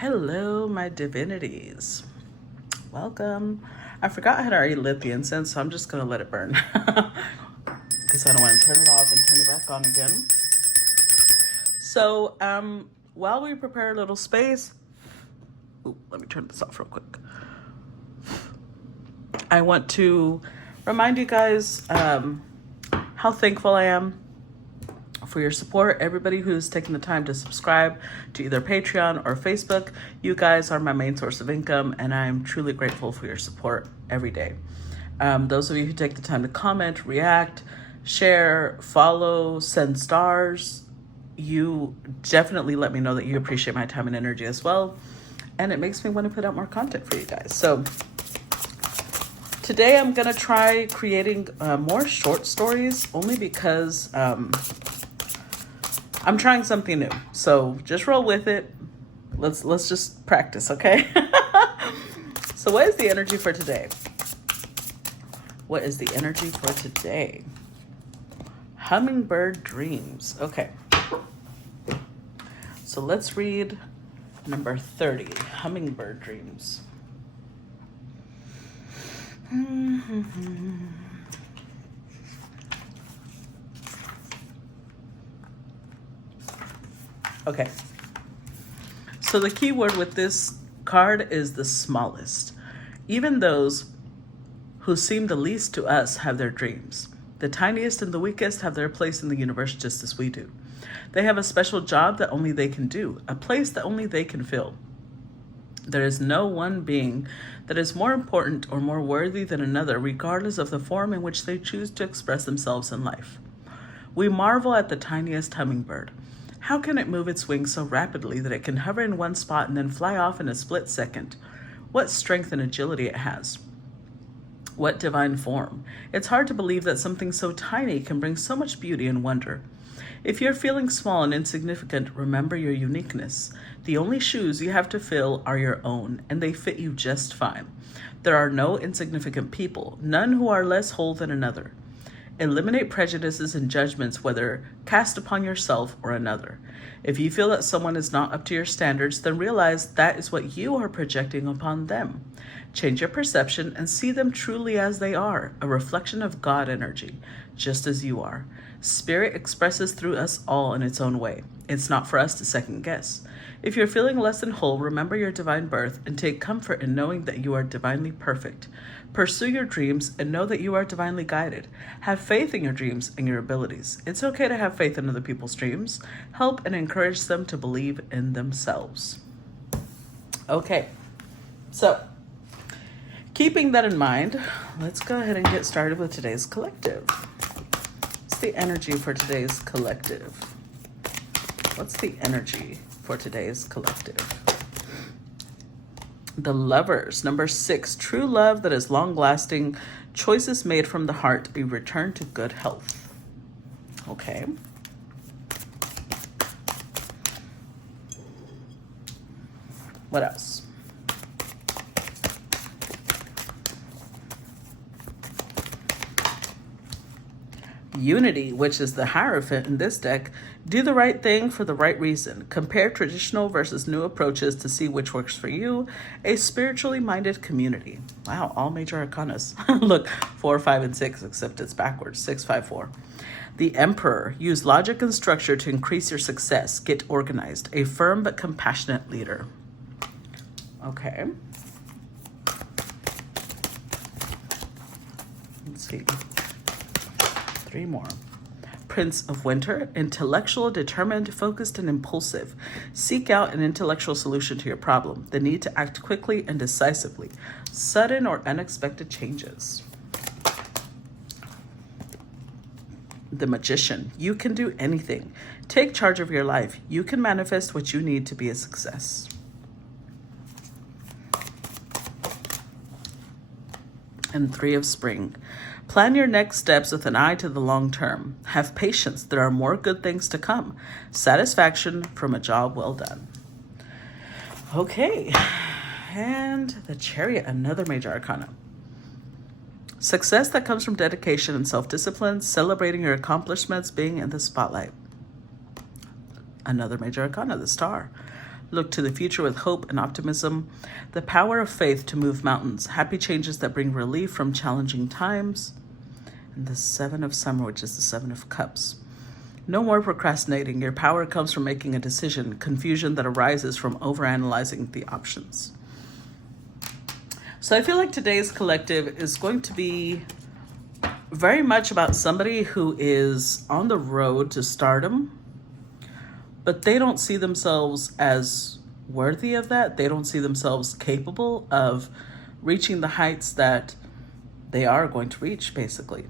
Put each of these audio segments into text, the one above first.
Hello, my divinities. Welcome. I forgot I had already lit the incense, so I'm just going to let it burn. Because I don't want to turn it off and turn it back on again. So, while we prepare a little space, let me turn this off real quick. I want to remind you guys how thankful I am for your support. Everybody who's taken the time to subscribe to either Patreon or Facebook, you guys are my main source of income, and I'm truly grateful for your support every day. Those of you who take the time to comment, react, share, follow, send stars, you definitely let me know that you appreciate my time and energy as well, and it makes me want to put out more content for you guys. So today I'm gonna try creating more short stories, only because I'm trying something new, so just roll with it. Let's just practice, okay? So what is the energy for today? What is the energy for today? Hummingbird dreams. Okay. So let's read number 30, Hummingbird dreams. Okay, so the key word with this card is the smallest. Even those who seem the least to us have their dreams. The tiniest and the weakest have their place in the universe just as we do. They have a special job that only they can do, a place that only they can fill. There is no one being that is more important or more worthy than another, regardless of the form in which they choose to express themselves in life. We marvel at the tiniest hummingbird. How can it move its wings so rapidly that it can hover in one spot and then fly off in a split second? What strength and agility it has. What divine form. It's hard to believe that something so tiny can bring so much beauty and wonder. If you're feeling small and insignificant, remember your uniqueness. The only shoes you have to fill are your own, and they fit you just fine. There are no insignificant people, none who are less whole than another. Eliminate prejudices and judgments, whether cast upon yourself or another. If you feel that someone is not up to your standards, then realize that is what you are projecting upon them. Change your perception and see them truly as they are, a reflection of God energy, just as you are. Spirit expresses through us all in its own way. It's not for us to second guess. If you're feeling less than whole, remember your divine birth and take comfort in knowing that you are divinely perfect. Pursue your dreams and know that you are divinely guided. Have faith in your dreams and your abilities. It's okay to have faith in other people's dreams. Help and encourage them to believe in themselves. Okay, so keeping that in mind, let's go ahead and get started with today's collective. What's the energy for today's collective? What's the energy for today's collective? The Lovers, number 6, true love that is long-lasting, choices made from the heart, a return to good health. Okay. What else? Unity, which is the Hierophant in this deck. Do the right thing for the right reason. Compare traditional versus new approaches to see which works for you. A spiritually minded community. Wow, all major arcanas. Look, 4, 5, and 6, except it's backwards. 6, 5, 4. The Emperor. Use logic and structure to increase your success. Get organized. A firm but compassionate leader. Okay. Let's see. 3 more. Prince of Winter, intellectual, determined, focused, and impulsive. Seek out an intellectual solution to your problem. The need to act quickly and decisively. Sudden or unexpected changes. The Magician, you can do anything. Take charge of your life. You can manifest what you need to be a success. And 3 of Spring. Plan your next steps with an eye to the long term. Have patience. There are more good things to come. Satisfaction from a job well done. Okay. And the Chariot, another major arcana. Success that comes from dedication and self-discipline, celebrating your accomplishments, being in the spotlight. Another major arcana, the Star. Look to the future with hope and optimism. The power of faith to move mountains. Happy changes that bring relief from challenging times. And the Seven of Summer, which is the Seven of Cups. No more procrastinating. Your power comes from making a decision. Confusion that arises from overanalyzing the options. So I feel like today's collective is going to be very much about somebody who is on the road to stardom, but they don't see themselves as worthy of that. They don't see themselves capable of reaching the heights that they are going to reach, basically.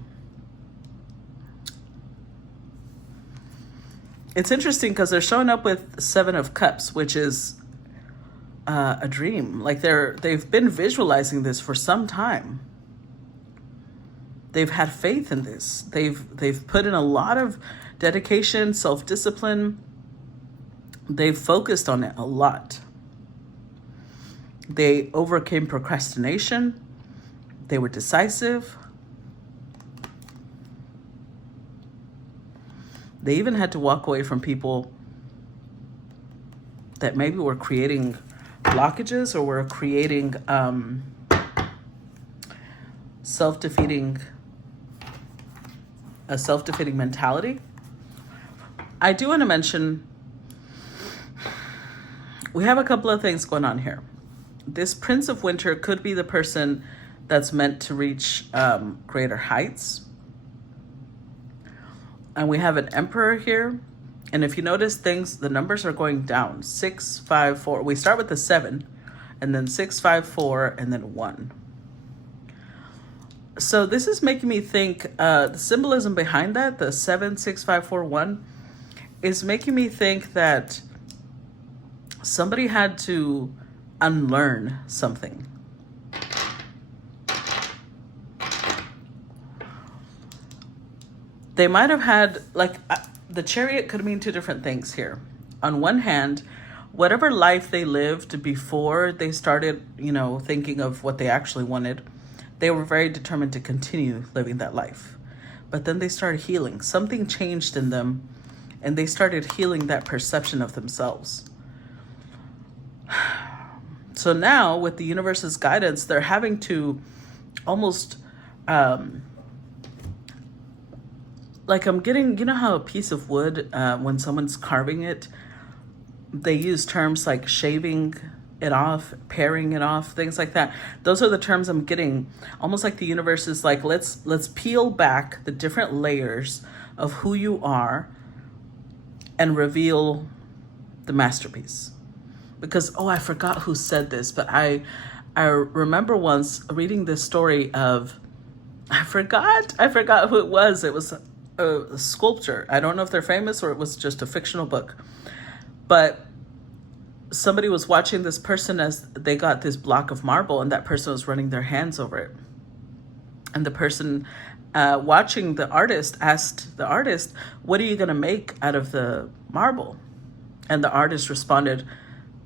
It's interesting because they're showing up with Seven of Cups, which is a dream. Like they've been visualizing this for some time. They've had faith in this. They've put in a lot of dedication, self-discipline. They've focused on it a lot. They overcame procrastination. They were decisive. They even had to walk away from people that maybe were creating blockages or were creating a self-defeating mentality. I do want to mention, we have a couple of things going on here. This Prince of Winter could be the person that's meant to reach greater heights. And we have an Emperor here. And if you notice the numbers are going down. 6, 5, 4. We start with the 7, and then 6, 5, 4, and then 1. So this is making me think, the symbolism behind that, the 7, 6, 5, 4, 1, is making me think that somebody had to unlearn something. They might have had, the Chariot could mean two different things here. On one hand, whatever life they lived before they started, thinking of what they actually wanted, they were very determined to continue living that life. But then they started healing. Something changed in them, and they started healing that perception of themselves. So now, with the universe's guidance, they're having to almost, I'm getting, how a piece of wood, when someone's carving it, they use terms like shaving it off, paring it off, things like that. Those are the terms I'm getting. Almost like the universe is like, let's peel back the different layers of who you are and reveal the masterpiece. Because, I forgot who said this, but I remember once reading this story of, I forgot who it was. It was a sculptor. I don't know if they're famous or it was just a fictional book. But somebody was watching this person as they got this block of marble, and that person was running their hands over it. And the person watching the artist asked the artist, "What are you going to make out of the marble?" And the artist responded,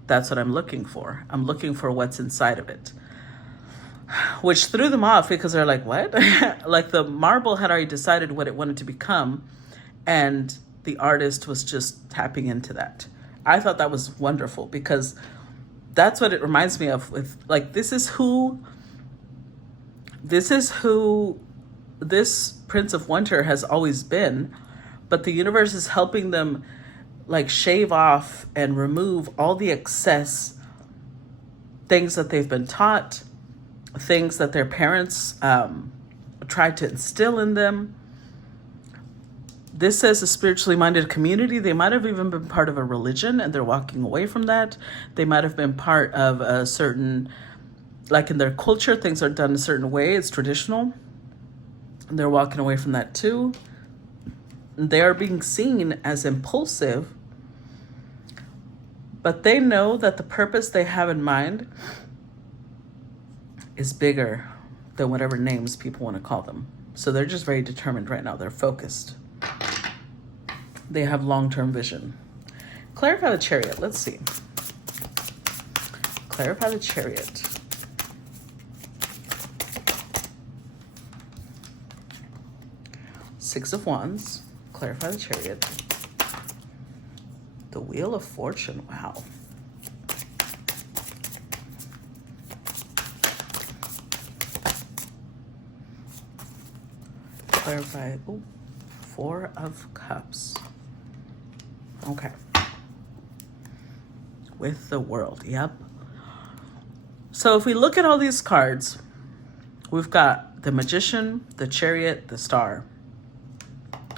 "That's what I'm looking for. I'm looking for what's inside of it." Which threw them off because they're like, what? Like the marble had already decided what it wanted to become, and the artist was just tapping into that. I thought that was wonderful because that's what it reminds me of with, this is who this Prince of Winter has always been, but the universe is helping them shave off and remove all the excess things that they've been taught, things that their parents tried to instill in them. This says a spiritually minded community. They might have even been part of a religion and they're walking away from that. They might have been part of a certain, in their culture, things are done a certain way. It's traditional. And they're walking away from that too. They are being seen as impulsive, but they know that the purpose they have in mind is bigger than whatever names people want to call them. So they're just very determined right now. They're focused. They have long-term vision. Clarify the Chariot. Let's see. Clarify the Chariot. Six of Wands. Clarify the Chariot. The Wheel of Fortune. Wow. Clarify. Ooh, Four of Cups. Okay. With the World. Yep. So if we look at all these cards, we've got the Magician, the Chariot, the Star,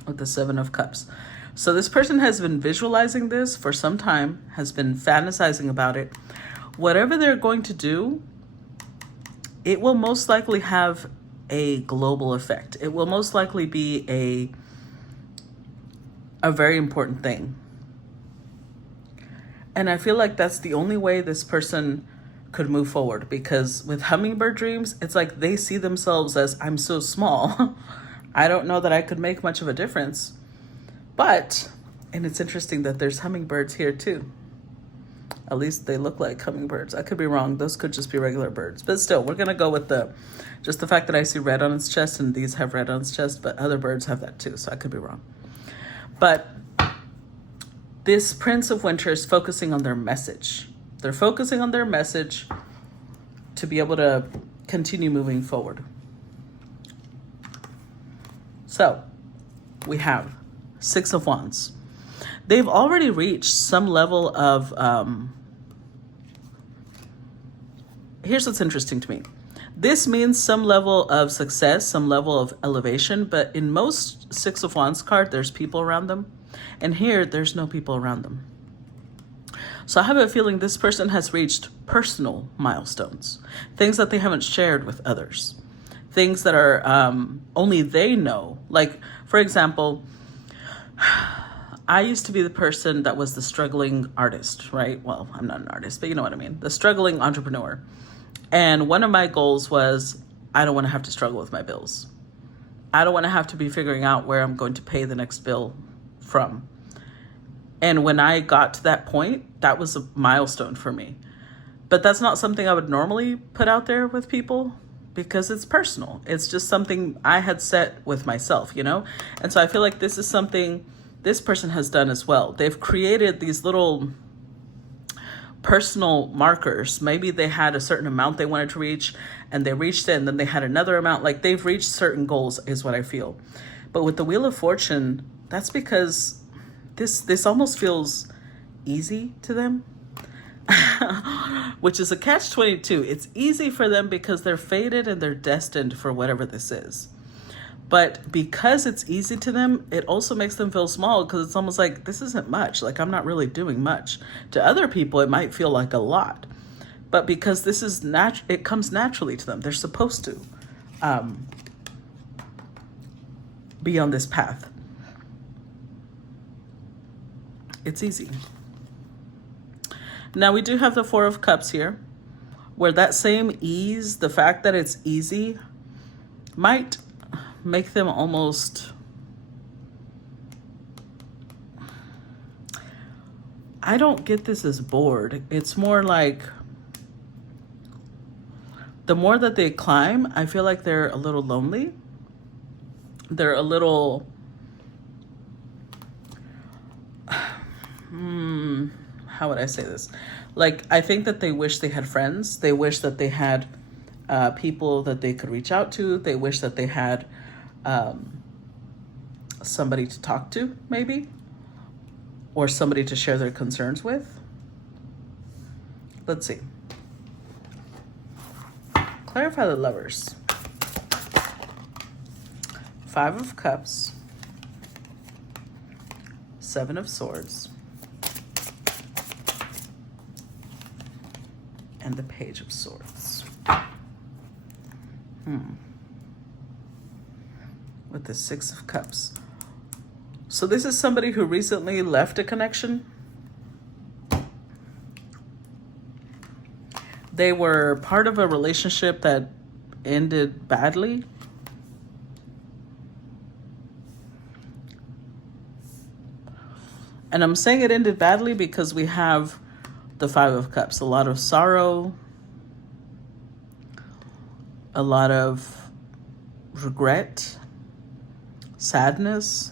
with the Seven of Cups. So this person has been visualizing this for some time, has been fantasizing about it. Whatever they're going to do, it will most likely have a global effect. It will most likely be a very important thing. And I feel like that's the only way this person could move forward, because with Hummingbird dreams, it's like they see themselves as, I'm so small. I don't know that I could make much of a difference. But, and it's interesting that there's hummingbirds here too. At least they look like hummingbirds. I could be wrong. Those could just be regular birds. But still, we're going to go with just the fact that I see red on its chest, and these have red on its chest, but other birds have that too, so I could be wrong. But this Prince of Winter is focusing on their message. They're focusing on their message to be able to continue moving forward. So we have Six of Wands. They've already reached some level of, here's what's interesting to me. This means some level of success, some level of elevation, but in most Six of Wands card, there's people around them. And here, there's no people around them. So I have a feeling this person has reached personal milestones, things that they haven't shared with others, things that are only they know. Like, for example, I used to be the person that was the struggling artist, right? Well, I'm not an artist, but you know what I mean. The struggling entrepreneur. And one of my goals was, I don't want to have to struggle with my bills. I don't want to have to be figuring out where I'm going to pay the next bill from. And when I got to that point, that was a milestone for me. But that's not something I would normally put out there with people, because it's personal. It's just something I had set with myself, you know? And so I feel like this is something this person has done as well. They've created these little personal markers. Maybe they had a certain amount they wanted to reach, and they reached it, and then they had another amount. Like, they've reached certain goals is what I feel. But with the Wheel of Fortune, that's because this almost feels easy to them. Which is a catch-22. It's easy for them because they're fated and they're destined for whatever this is. But because it's easy to them, it also makes them feel small, because it's almost like, this isn't much. Like, I'm not really doing much. To other people, it might feel like a lot. But because this is it comes naturally to them. They're supposed to be on this path. It's easy. Now we do have the Four of Cups here, where that same ease, the fact that it's easy, might make them almost, I don't get this as bored. It's more like, the more that they climb, I feel like they're a little lonely. They're a little, how would I say this? Like, I think that they wish they had friends. They wish that they had people that they could reach out to. They wish that they had somebody to talk to, maybe, or somebody to share their concerns with. Let's see. Clarify the Lovers. Five of Cups, Seven of Swords, and the Page of Swords. With the Six of Cups. So this is somebody who recently left a connection. They were part of a relationship that ended badly. And I'm saying it ended badly because we have the Five of Cups. A lot of sorrow, a lot of regret, sadness.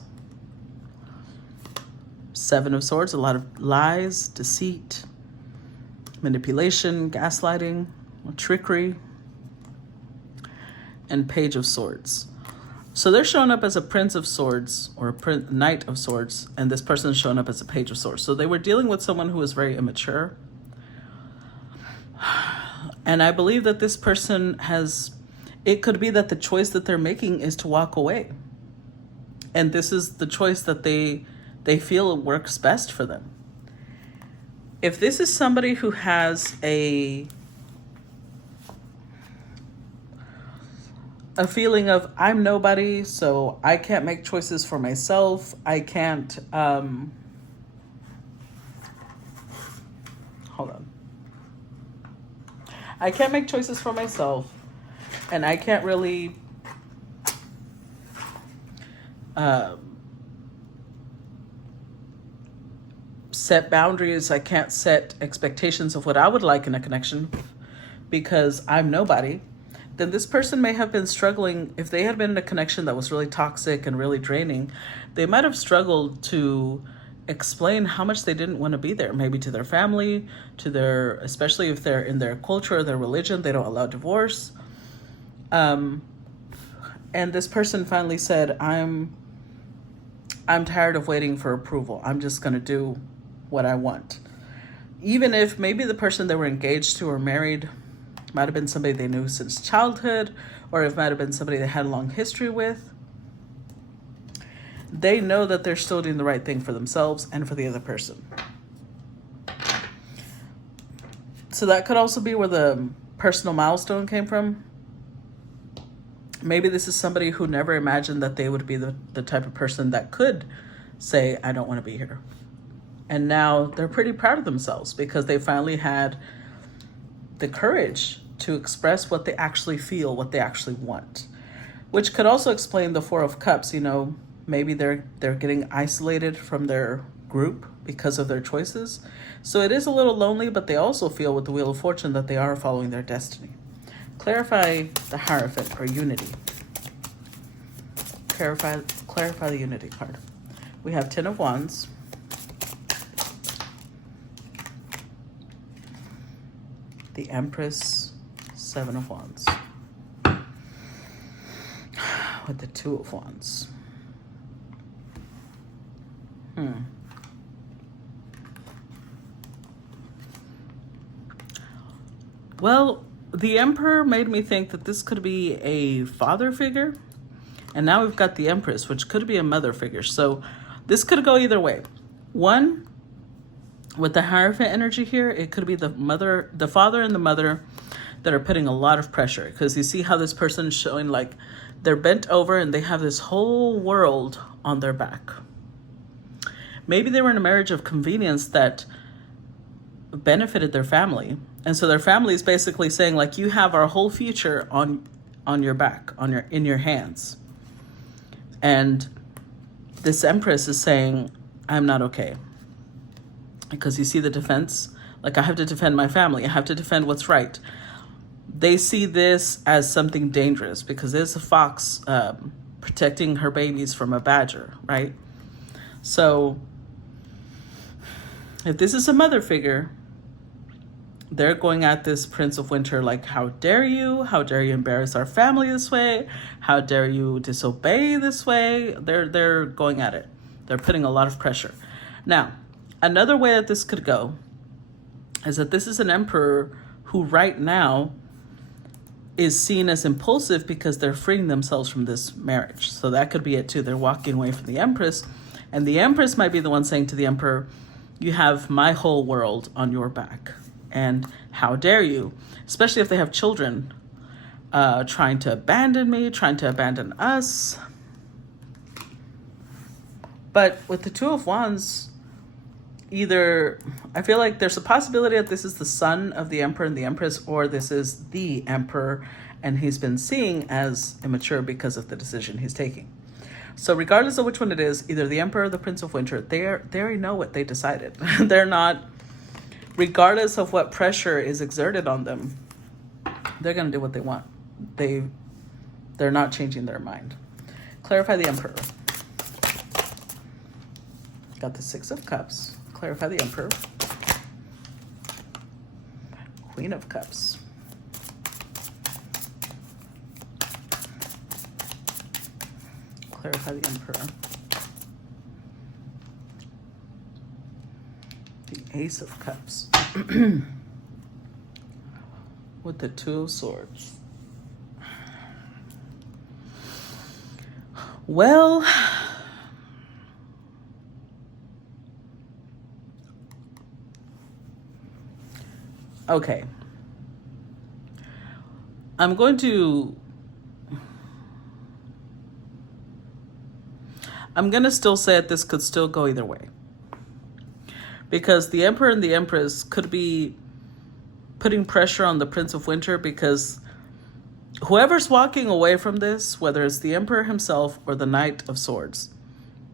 Seven of Swords, a lot of lies, deceit, manipulation, gaslighting, trickery, and Page of Swords. So they're showing up as a Prince of Swords or a Knight of Swords, and this person's showing up as a Page of Swords. So they were dealing with someone who was very immature. And I believe that this person has, it could be that the choice that they're making is to walk away. And this is the choice that they feel works best for them. If this is somebody who has a feeling of, I'm nobody, so I can't make choices for myself, I can't, hold on. I can't make choices for myself, and I can't really set boundaries. I can't set expectations of what I would like in a connection because I'm nobody. Then this person may have been struggling. If they had been in a connection that was really toxic and really draining, they might have struggled to explain how much they didn't want to be there, maybe to their family, to their, especially if they're in their culture or their religion, they don't allow divorce. And this person finally said, I'm tired of waiting for approval. I'm just going to do what I want. Even if maybe the person they were engaged to or married might have been somebody they knew since childhood, or it might have been somebody they had a long history with. They know that they're still doing the right thing for themselves and for the other person. So that could also be where the personal milestone came from. Maybe this is somebody who never imagined that they would be the type of person that could say, I don't want to be here. And now they're pretty proud of themselves because they finally had the courage to express what they actually feel, what they actually want. Which could also explain the Four of Cups. You know, maybe they're getting isolated from their group because of their choices. So it is a little lonely, but they also feel with the Wheel of Fortune that they are following their destiny. Clarify the Hierophant or Unity. Clarify the Unity card. We have 10 of Wands. The Empress, 7 of Wands. With the 2 of Wands. Well, the Emperor made me think that this could be a father figure. And now we've got the Empress, which could be a mother figure. So this could go either way. One, with the Hierophant energy here, it could be the father and the mother that are putting a lot of pressure. Because you see how this person is showing like they're bent over and they have this whole world on their back. Maybe they were in a marriage of convenience that benefited their family. And so their family is basically saying like, you have our whole future on your back, in your hands. And this Empress is saying, I'm not okay. Because you see the defense, like I have to defend my family. I have to defend what's right. They see this as something dangerous because there's a fox protecting her babies from a badger, right? So if this is a mother figure, they're going at this Prince of Winter like, how dare you? How dare you embarrass our family this way? How dare you disobey this way? They're going at it. They're putting a lot of pressure. Now, another way that this could go is that this is an Emperor who right now is seen as impulsive because they're freeing themselves from this marriage. So that could be it too. They're walking away from the Empress, and the Empress might be the one saying to the Emperor, you have my whole world on your back. And how dare you, especially if they have children, trying to abandon me, trying to abandon us. But with the 2 of Wands, either I feel like there's a possibility that this is the son of the Emperor and the Empress, or this is the Emperor and he's been seen as immature because of the decision he's taking. So regardless of which one it is, either the Emperor or the Prince of Winter, they already know what they decided. They're not, regardless of what pressure is exerted on them, they're going to do what they want. They're not changing their mind. Clarify the Emperor. Got the 6 of Cups. Clarify the Emperor. Queen of Cups. Clarify the Emperor. The Ace of Cups. With the Two of Swords. Well, okay. I'm going to still say that this could still go either way. Because the Emperor and the Empress could be putting pressure on the Prince of Winter, because whoever's walking away from this, whether it's the Emperor himself or the Knight of Swords,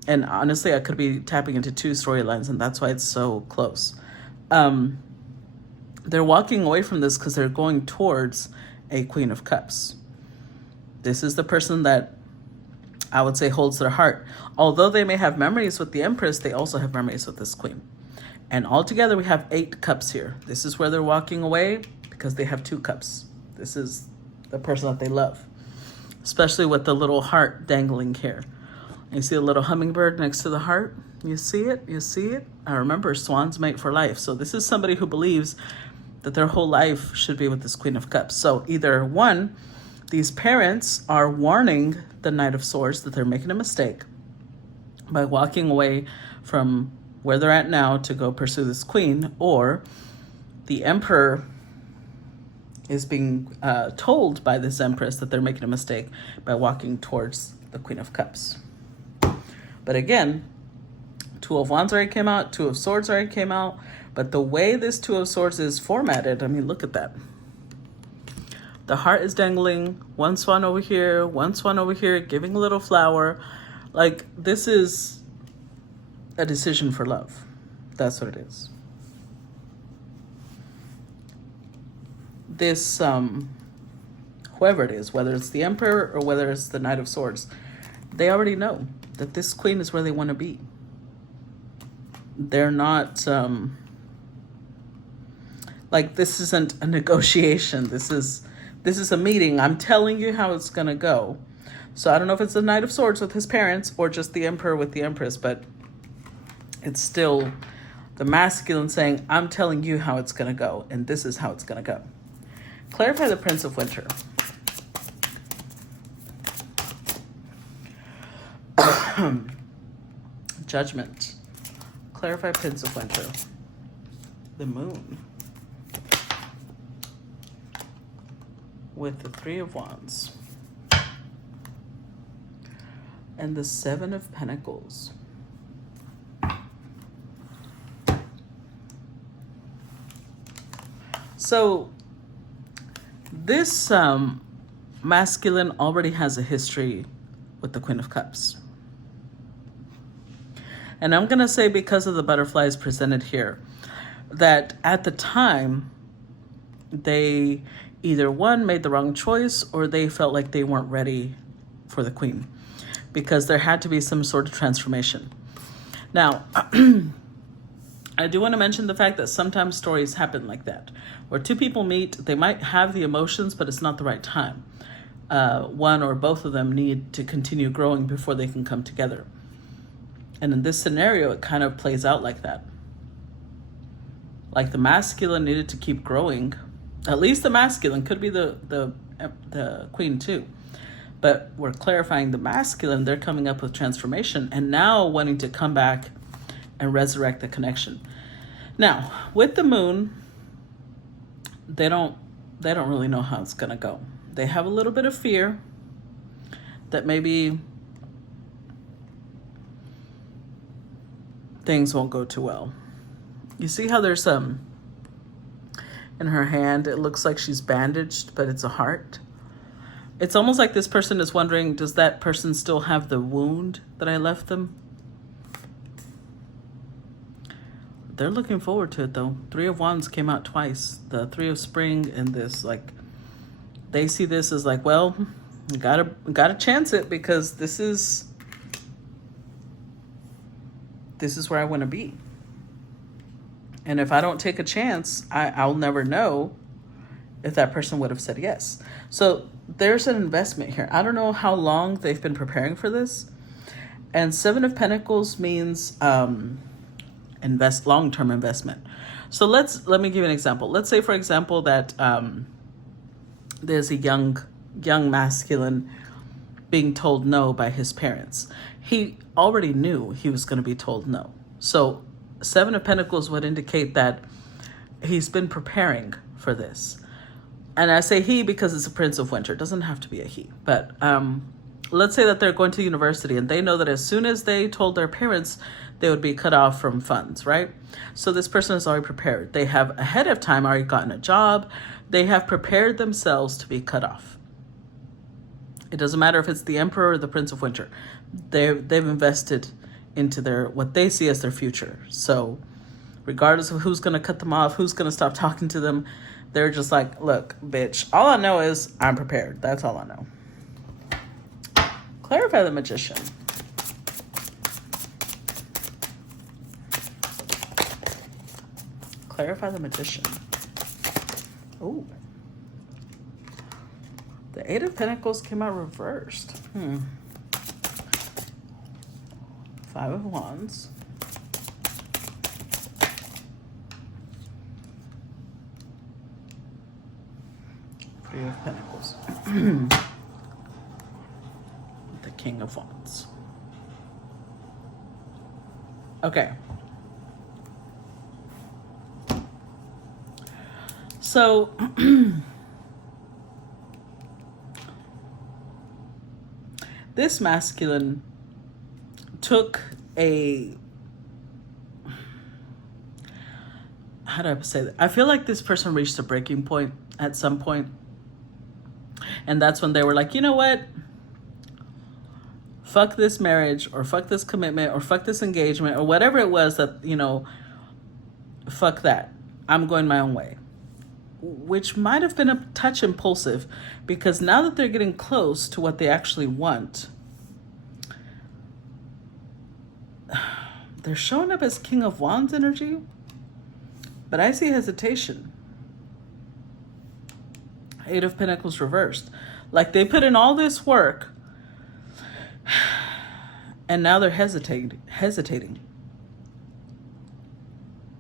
and honestly, I could be tapping into two storylines, and that's why it's so close. They're walking away from this because they're going towards a Queen of Cups. This is the person that I would say holds their heart. Although they may have memories with the Empress, they also have memories with this Queen. And altogether, we have 8 cups here. This is where they're walking away because they have 2 cups. This is the person that they love, especially with the little heart dangling here. You see a little hummingbird next to the heart? You see it? You see it? I remember swans mate for life. So this is somebody who believes that their whole life should be with this Queen of Cups. So either one, these parents are warning the Knight of Swords that they're making a mistake by walking away from where they're at now to go pursue this Queen, or the Emperor is being told by this Empress that they're making a mistake by walking towards the Queen of Cups. But again, Two of Wands already came out, Two of Swords already came out, but the way this Two of Swords is formatted, I mean, look at that. The heart is dangling, one swan over here, one swan over here, giving a little flower. Like, this is a decision for love. That's what it is. This, whoever it is, whether it's the Emperor or whether it's the Knight of Swords, they already know that this Queen is where they want to be. They're not, like, this isn't a negotiation. This is a meeting. I'm telling you how it's going to go. So I don't know if it's the Knight of Swords with his parents or just the Emperor with the Empress, but it's still the masculine saying, I'm telling you how it's going to go, and this is how it's going to go. Clarify the Prince of Winter. Judgment. Clarify Prince of Winter. The Moon. With the Three of Wands. And the Seven of Pentacles. So this masculine already has a history with the Queen of Cups. And I'm going to say, because of the butterflies presented here, that at the time, they either one, made the wrong choice, or they felt like they weren't ready for the Queen, because there had to be some sort of transformation. Now, I do want to mention the fact that sometimes stories happen like that, where two people meet, they might have the emotions, but it's not the right time. One or both of them need to continue growing before they can come together. And in this scenario, it kind of plays out like that. Like the masculine needed to keep growing. At least the masculine, could be the Queen too. But we're clarifying the masculine, they're coming up with transformation and now wanting to come back and resurrect the connection. Now, with the Moon, they don't really know how it's gonna go. They have a little bit of fear that maybe things won't go too well. You see how there's in her hand, it looks like she's bandaged, but it's a heart. It's almost like this person is wondering, does that person still have the wound that I left them? They're looking forward to it though. Three of Wands came out twice. The Three of Spring and this, like, they see this as like, well, gotta chance it, because this is where I want to be. And if I don't take a chance, I'll never know if that person would have said yes. So there's an investment here. I don't know how long they've been preparing for this, And Seven of Pentacles means long-term investment. So let me give you an example. Let's say, for example, that there's a young masculine being told no by his parents. He already knew he was going to be told no. So Seven of Pentacles would indicate that he's been preparing for this. And I say he because it's a Prince of Winter. It doesn't have to be a he. But let's say that they're going to university and they know that as soon as they told their parents, they would be cut off from funds, right? So this person is already prepared. They have ahead of time already gotten a job. They have prepared themselves to be cut off. It doesn't matter if it's the Emperor or the Prince of Winter. They've invested into what they see as their future. So regardless of who's going to cut them off, who's going to stop talking to them, they're just like, look, bitch, all I know is I'm prepared. That's all I know. Clarify the Magician. Clarify the Magician. Oh. The Eight of Pentacles came out reversed. Five of Wands. Three of Pentacles. The King of Wands. Okay. So this masculine took how do I say that? I feel like this person reached a breaking point at some point. And that's when they were like, you know what? Fuck this marriage, or fuck this commitment, or fuck this engagement, or whatever it was that, fuck that. I'm going my own way. Which might have been a touch impulsive, because now that they're getting close to what they actually want, they're showing up as King of Wands energy, but I see hesitation. Eight of Pentacles reversed. Like they put in all this work and now they're hesitating.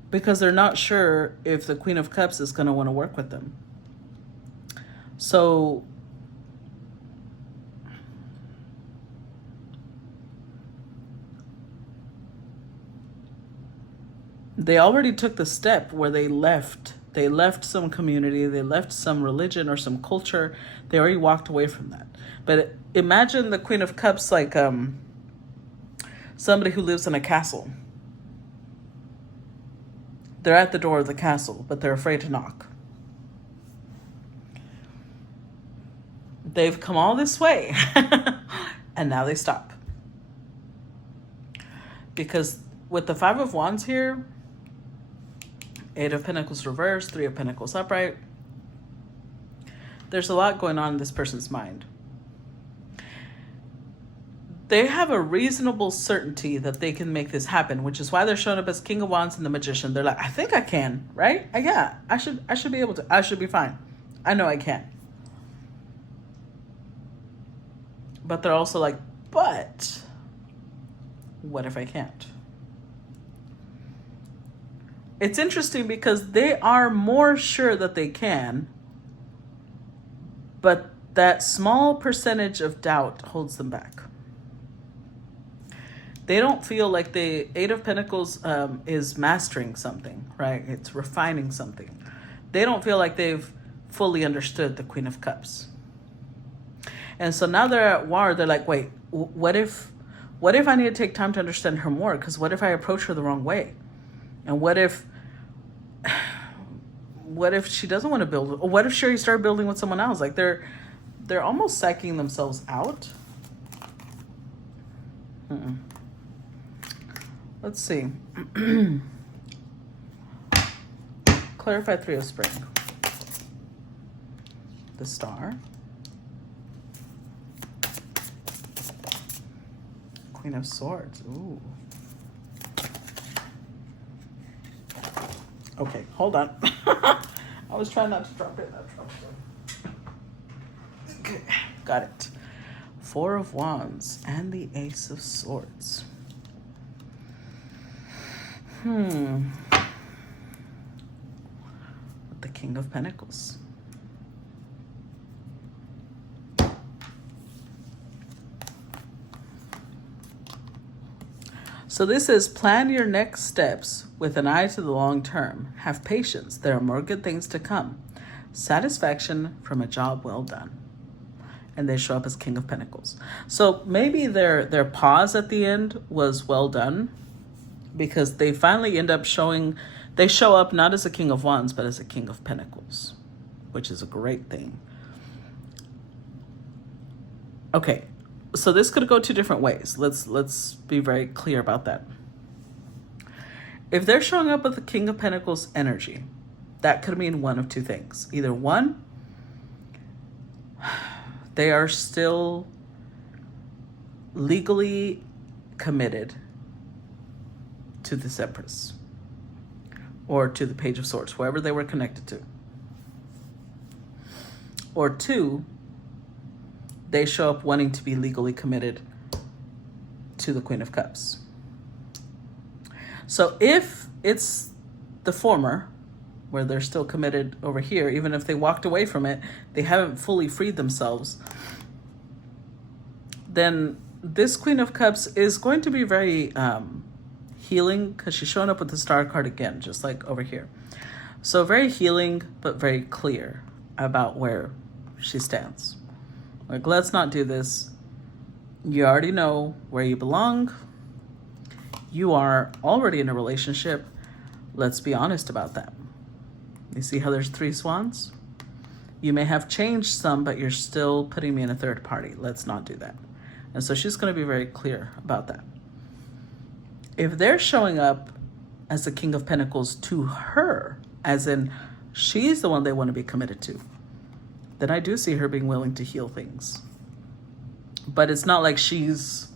Because they're not sure if the Queen of Cups is going to want to work with them. So they already took the step where they left some community, they left some religion or some culture. They already walked away from that. But imagine the Queen of Cups like somebody who lives in a castle. They're at the door of the castle, but they're afraid to knock. They've come all this way, and now they stop. Because with the Five of Wands here, Eight of Pentacles reversed, Three of Pentacles upright, there's a lot going on in this person's mind. They have a reasonable certainty that they can make this happen, which is why they're showing up as King of Wands and the Magician. They're like, I think I can, right? I should be able to. I should be fine. I know I can. But they're also like, but what if I can't? It's interesting because they are more sure that they can, but that small percentage of doubt holds them back. They don't feel like the Eight of Pentacles is mastering something, right? It's refining something. They don't feel like they've fully understood the Queen of Cups. And so now they're at war. They're like, wait, what if I need to take time to understand her more? Because what if I approach her the wrong way? And what if she doesn't want to build? Or what if she started building with someone else? Like they're almost psyching themselves out. Let's see. Clarify Three of Spring. The Star. Queen of Swords. Ooh. Okay, hold on. I was trying not to drop it. Okay, got it. Four of Wands, and the Ace of Swords. With the King of Pentacles. So this is plan your next steps with an eye to the long term. Have patience. There are more good things to come. Satisfaction from a job well done. And they show up as King of Pentacles. So maybe their pause at the end was well done, because they finally end up they show up not as a King of Wands, but as a King of Pentacles, which is a great thing. Okay, so this could go two different ways. Let's be very clear about that. If they're showing up with the King of Pentacles energy, that could mean one of two things. Either one, they are still legally committed to this Empress or to the Page of Swords, whoever they were connected to. Or two, they show up wanting to be legally committed to the Queen of Cups. So if it's the former, where they're still committed over here, even if they walked away from it, they haven't fully freed themselves, then this Queen of Cups is going to be very healing, because she's showing up with the Star card again, just like over here. So very healing, but very clear about where she stands. Like, let's not do this. You already know where you belong. You are already in a relationship. Let's be honest about that. You see how there's 3 swans? You may have changed some, but you're still putting me in a third party. Let's not do that. And so she's going to be very clear about that. If they're showing up as the King of Pentacles to her, as in she's the one they want to be committed to, then I do see her being willing to heal things. But it's not like she's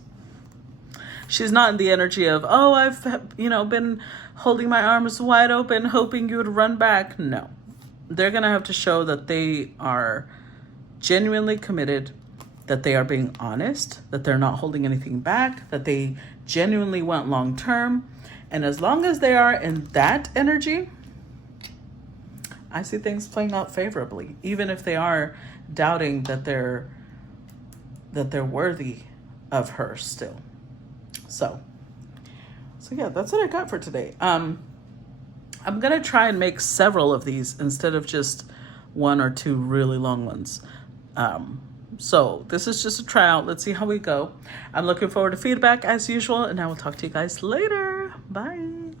not in the energy of, oh, I've been holding my arms wide open hoping you would run back. No. They're going to have to show that they are genuinely committed, that they are being honest, that they're not holding anything back, that they genuinely want long term. And as long as they are in that energy, I see things playing out favorably, even if they are doubting that they're worthy of her still. So yeah, that's what I got for today. I'm gonna try and make several of these instead of just 1 or 2 really long ones. So this is just a tryout. Let's see how we go. I'm looking forward to feedback as usual, and I will talk to you guys later. Bye.